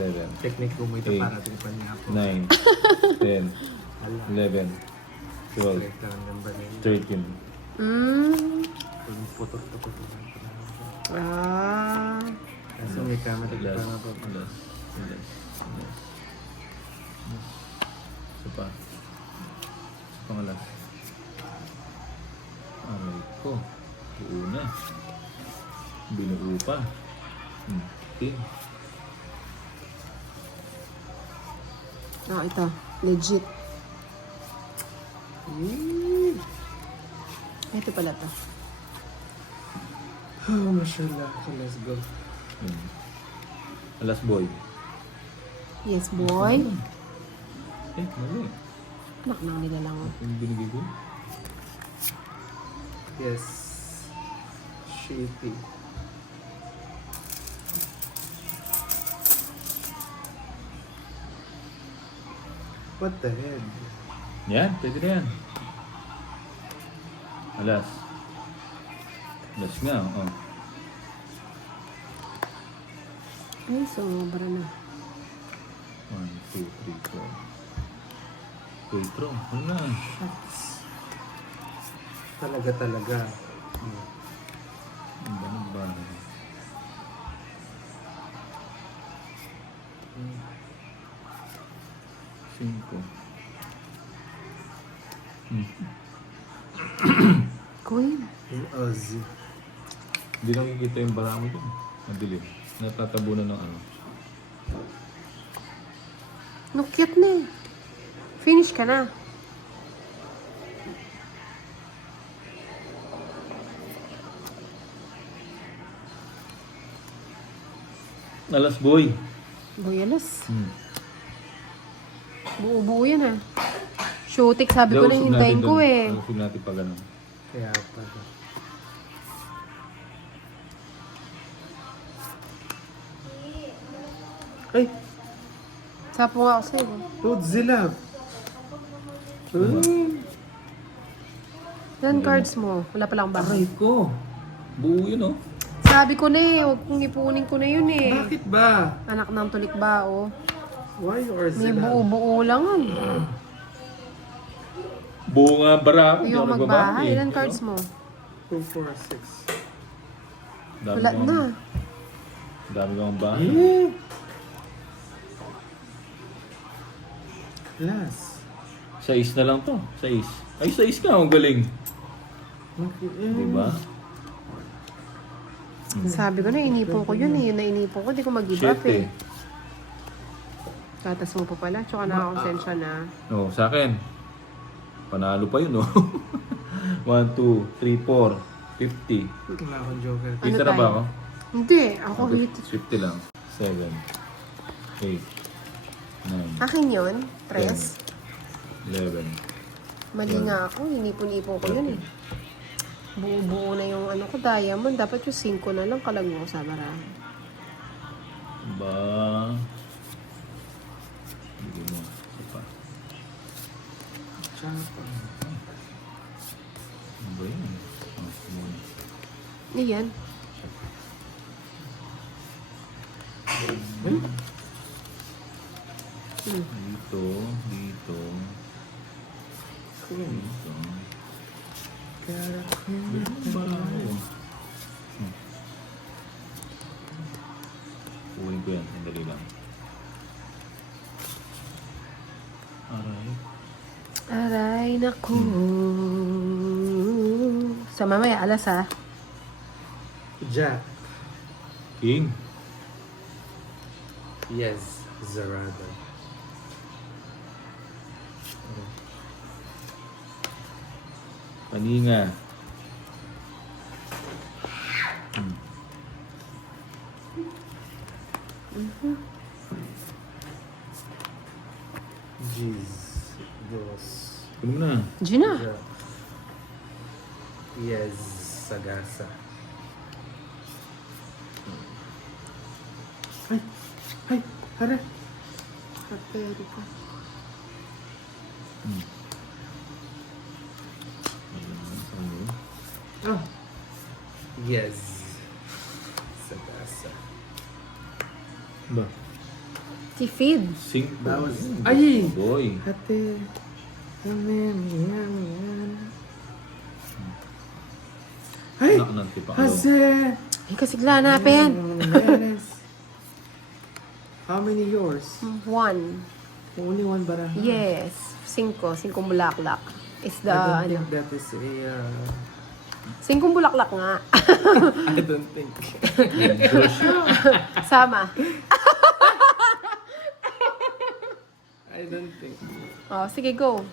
7, Technique ko mo ito 8, para tripan niya ako. 9, 10, 11, 12, Correct lang ang number na yun. 13. Kung putok-putok lang. Ah. Kaso may camera Alas, pa na po. alas. Isa pa. Isa pang alas. Aray ko. Buo na. Binuo pa. 10. Ah, ito. Legit. Ito pala to. Oh, mashallah. So, let's go. Alas boy. Yes, boy. Mali. Anak nang nila lang. Yung binigay ko. Yes. Shitty. What the heck? Yan, pwede na yan. Alas. Alas nga, oh. Ay, sobra na. 1, 2, 3, 4. Petro, wala. Talaga. Ang ba? 5. Queen. Yung Ozzy. Hindi nakikita yung bara mo dun. Madilim. Natatabunan ng ano. No, cute na eh. Finish ka na. Alas boy. Boyalas. Buo-buo yan ah. Shootik, sabi ko na Usog hintayin natin ko dun. eh. Usog natin pa ganun. Kaya pala. Ay! Sapo nga ako sa'yo. Godzilla! Yan cards mo. Wala palang Aray bahay. ko. Buo yun oh. Sabi ko na eh, huwag kong ipunin ko na yun eh. Bakit ba? Anak ng tulikbao. Why or May Zilla? buo-buo lang ah. Buo nga bara ako. Hindi Ayaw ako magbahay. nagbabahay. Ilan cards mo? 2, 4, 6. Dami Wala kong- na. Dami kong bahay. Last. 6 na lang to. 6. Ay, 6 ka. Ang galing. Diba? Sabi ko na, inipon ko yun eh. Yun na inipon ko, di ko mag-give up 7. eh. Tatas mo pa pala. Tsaka nakakonsensya na. No, sa akin. Panalo pa yun, no? 1, 2, 3, 4, 50. Wala akong joker. Ano Kita na ba tayo? ako? Hindi, ako hit. 50 lang. 7, 8, 9, Akin yun, tres. 11. Mali nga ako, inipon-ipon ko yun eh. Buo-buo na yung ano ko, diamond. Dapat yung 5 na lang kalag mo sa barahan. Ba? Bigyan mo. Isa pa. Chapa. Ano ba yun? Muna. Iyan. Dito. Dito. Dito. Ba? Uwin ko yan. Sandali lang. Aray. Aray, naku. Sa mamaya, alas ha. Jack. King. Yes. Zarada. Paninga. Jeez. Dos. Kunin mo na. Gina. Jack. Yes. Sagasa. Ay! Hara! Kaperi ka. Oh! Yes. Sagasa. Ba? Si Feed. 5. That was- Ay! Boy. Ate. Yan. Ay! Anak ng tipang Hase! Ay, kasigla hanapin. Yes. How many yours? 1. Only one bara. Yes. 5. 5 bulaklak. Is the, I don't ano. think that is a... 5 bulaklak nga. I don't think. Sama. I don't think. Oh, sige, go.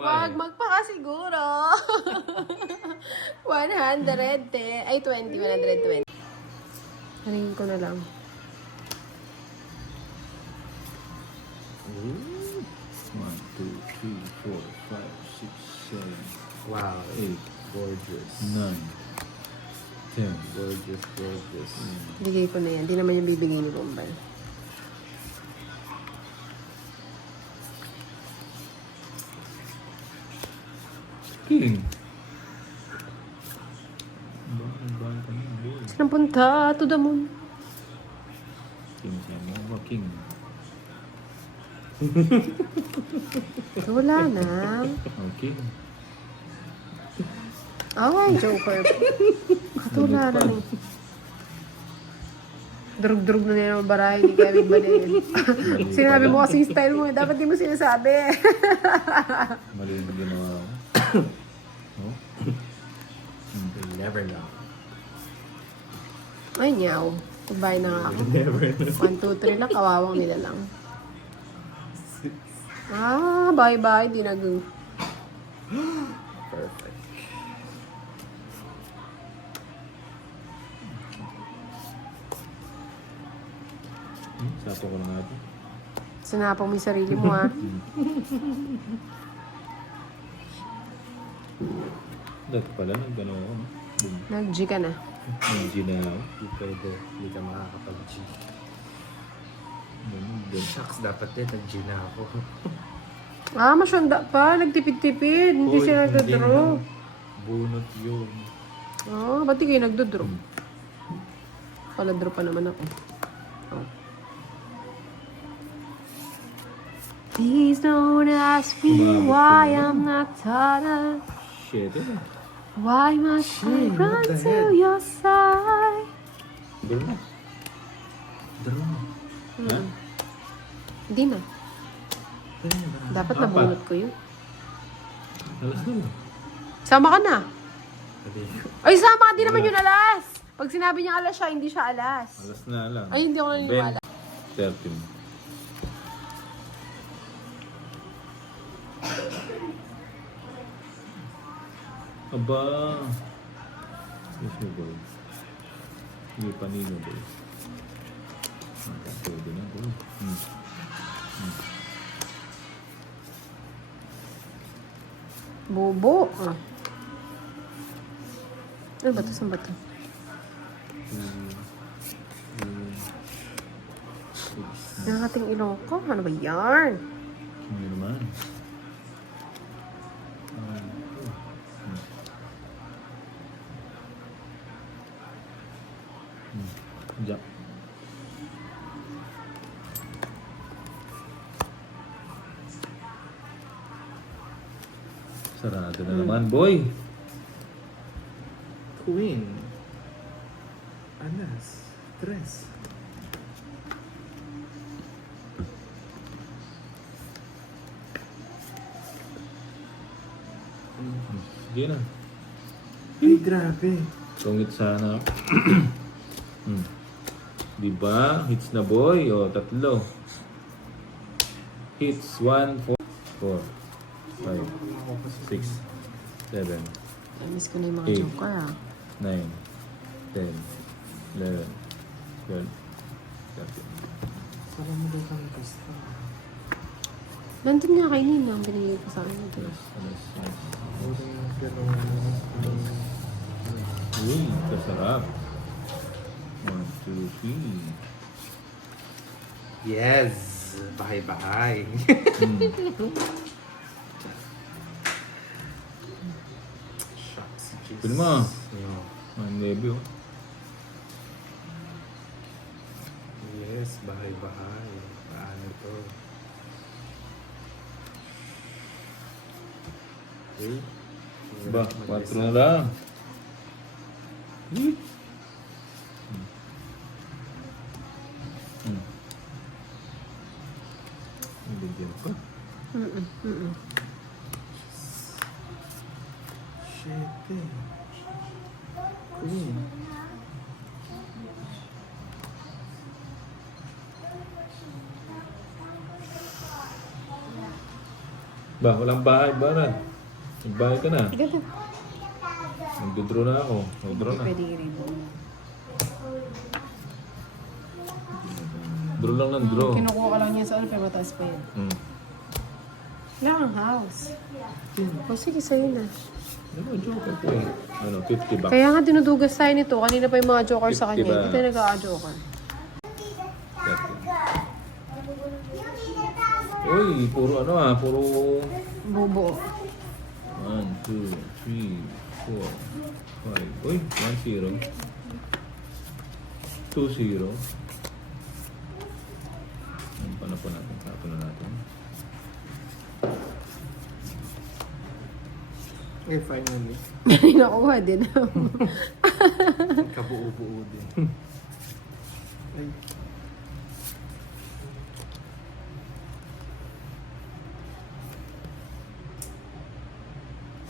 Wag magpakasiguro. 110. Ay, 20. 120. Haringin ko na lang. 1, 2, 3, 4, 5, 6, 7, Wow. 8, Gorgeous. 9, 10. Gorgeous. Bigay ko na yan. Di naman yung bibigay ni Bombay. King. Bakit ka na, boy? Saan punta? To the moon. King siya mo ba, King? Wala na. Oh, King. Ay, Joker. Katula na eh. Drug-drug na nila ang baray ni Kevin Badin. Sinabi mo kasi yung style mo, dapat di mo sinasabi. Mali yung ginawa ko. Oh? You never know. Ay, nyaw. Goodbye na nga ako. Never know. 1, 2, 3 lang, kawawang nila lang. Ah, bye-bye. Di nag... Perfect. Sapo ko na nga ito. Sinapa mo yung sarili mo, ha? Dati pala, nag-ano ako. no? Boom. Nag-G ka na. Nag-G na ako. Hindi pwede. Hindi ka makakapag-G. Ganun. Shucks, dapat din nag-G na ako. Ah, masyanda pa. Nagtipid-tipid. Hindi Hoy, sila hindi nagdodraw. na. Bunot yun. Ah, ba't di kayo nagdodraw? Pala-draw pa naman ako. Oh. Please don't ask me Umabot why ka na. I'm not tired. Shit, eh. Why must I Shit, run what the to heck? your side? Draw na. Draw na. Ha? Hindi na. Dapat Apat. nabunot ko yun. Alas na. Sama ka na. Sabi, Ay, sama ka din naman yun alas. Pag sinabi niya alas siya, hindi siya alas. Alas na lang. Ay, hindi ako naniniwala. 13. Aba. Yes, mo boy. Sige, panino boy. Pwede na boy. Bobo. Ah. Ano ba ito? Saan ba ito? 6. Yung ating ilong ko. Ano ba yan? Ano naman? Diyan. Sarado na naman, boy. Queen. Anas. Tres. Sige na. Ay, grabe. Tungit sana. Diba? Hits na boy. O, tatlo. Hits. 1, 4, 4, 5, 6, 7, Miss ko na yung mga Eh. joker ah. 9, 10, 11, 12, 13. Parang mo daw kang gusto. Nandun nga kay Nina ang binigay ko sa akin. Alas, alas, alas. Pero... Uy, kasarap. 1, 2, 3. Yes! Bye-bye. Shucks. Pwede mo. No. Ang nebi, oh. Yes, bahay-bahay. Paano to? Okay. Ba, 4 na lang. Hmm. Hmm. Bigyan pa. Shit eh. Queen. Ba, walang bahay, Baran. Nagbahay ka na. Ganda. Nagdodraw na ako. Nagdraw na. Pwede i-ribbon. Draw lang ng draw. Kinukuha ka lang niya sa ano, pero mataas pa yun. Hmm. Wala kang house. O sige, sa'yo na. Ano, joker ko eh. Ano, 50 bucks. Kaya nga dinudugas tayo nito. Kanina pa yung mga joker sa 50 kanya. ba? Hindi tayo nag-a-joker. 30. Uy, puro ano ah, puro... Bubo. 1, 2, 3, 4, 5. Uy, 1-0. 2-0. Ano pa na po natin? Tapo na natin. Eh, finally. Nakuha din. Kabuo-buo din. Ay.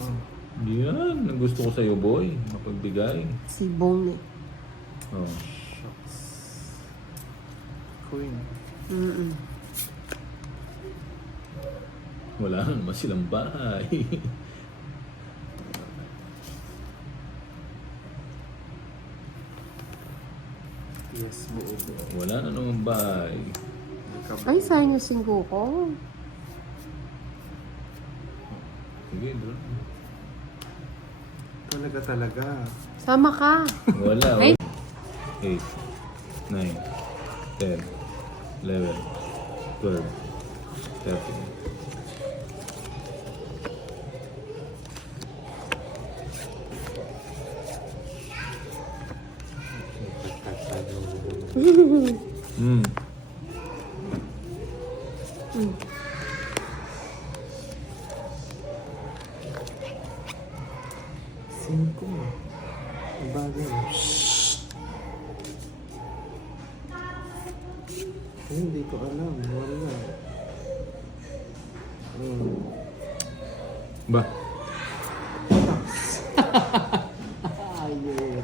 Oh. Yan, ang gusto ko sa'yo, boy. Mapagbigay. Si Bong eh. Oh. Shucks. Queen. Wala na naman silang bahay. Yes, buo-buo. Wala na naman bahay. Ay, sayang yung singko ko. Sige, bro. Talaga. Sama ka. Wala. Ay. 8, 9, 10, 11, 12, 13. Hmm. Cinco. Ang bagay. Ay, hindi ko alam. Wala. Ba? Ayun.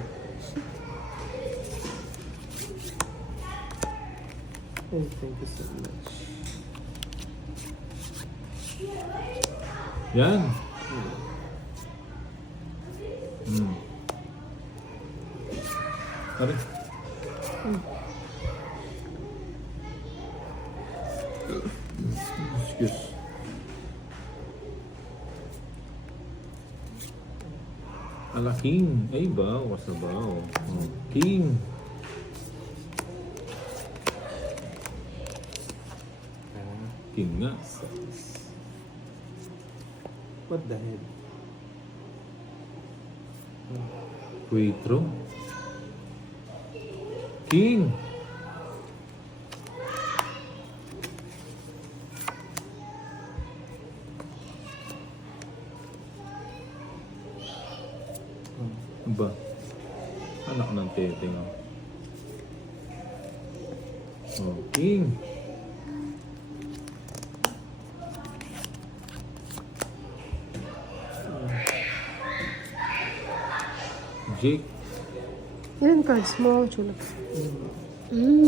Ay, thank you so much. Yan. Hmm. Ano? Excuse. Ala, king. Ay, baw. Wasa baw. Oh, king. King nga. What the hell? Quatro. King. Ba? Anak ng tete nga. Oh, king. Jake. Ilan cards mo? Chula.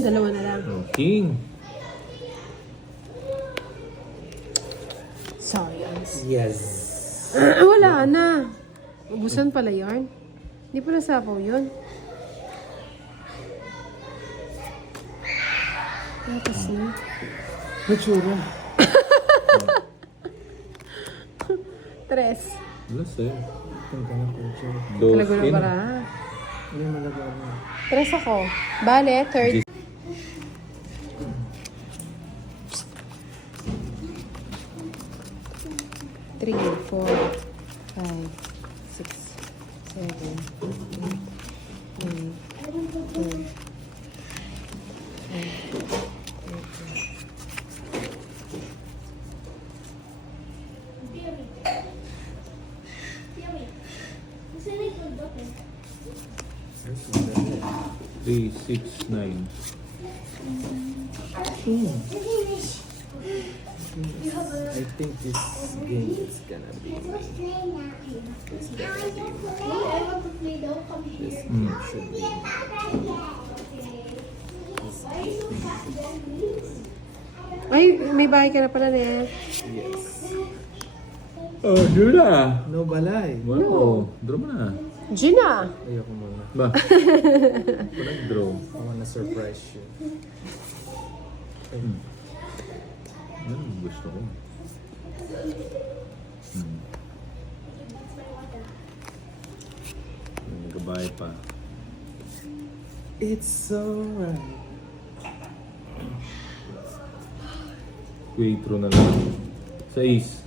Dalawa na lang. Oh, king. Sorry, Ans. Yes. Wala na. Ubusan pala yarn. Hindi pala sapaw yun. Tapos na. Natsura. Tres. Alas eh. Ang ganang culture. Dos Talaga na in. para. Hindi malagay na. Tres ako. Bale, third. Three, 4, 5, 6, 7, 8, 9, 10, 11, 3, 6, 9. I think this game is gonna be. Should be. Ay, may bahay ka na pala, Net. Yes. Oh, yun na. No balay. Wow. Draw mo na. Gina! Ayoko muna. Ba? Walang draw. I wanna surprise you. Yan ang gusto ko. May nagabay pa. It's alright. Quattro na lang. Sa ace.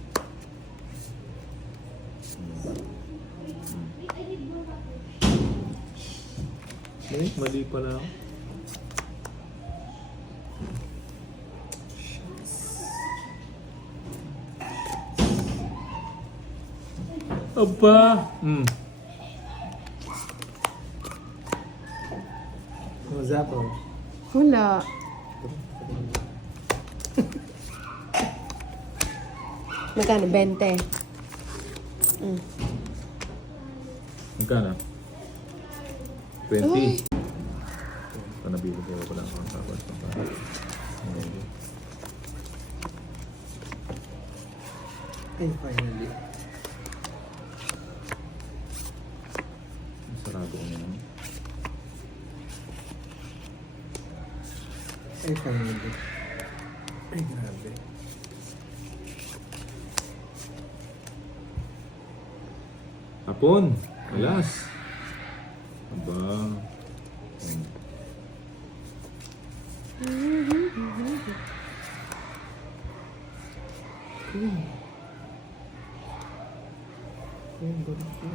Mali pala ako. Aba! What's that one? Wala. Magkano? 20. Magkano? 20. Panabili kayo ko lang ako tapos. Ay, finally. Sarado ko na yun. Ay, finally. Ay, grabe. Hapon! Alas! Aba! Ay, ang galing ko.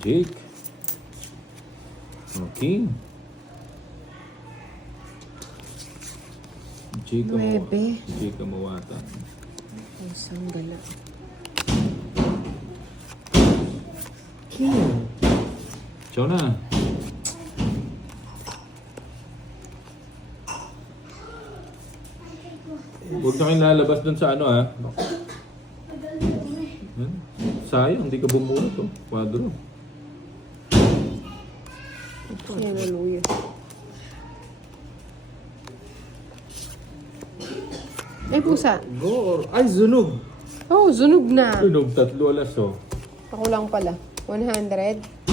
Jake! Okay. Jake ang Nuebe. Jake ang mawata. Isang gala. King. Ciao na! Huwag na kayong lalabas dun sa ano ha. Yan. Sayang, hindi ka bumulot oh. Quadro. Hallelujah. Ay, pusa. Go or... Ay, zunog! Oh, zunog na. Tunog, tatlo alas oh. Ako lang pala. 100.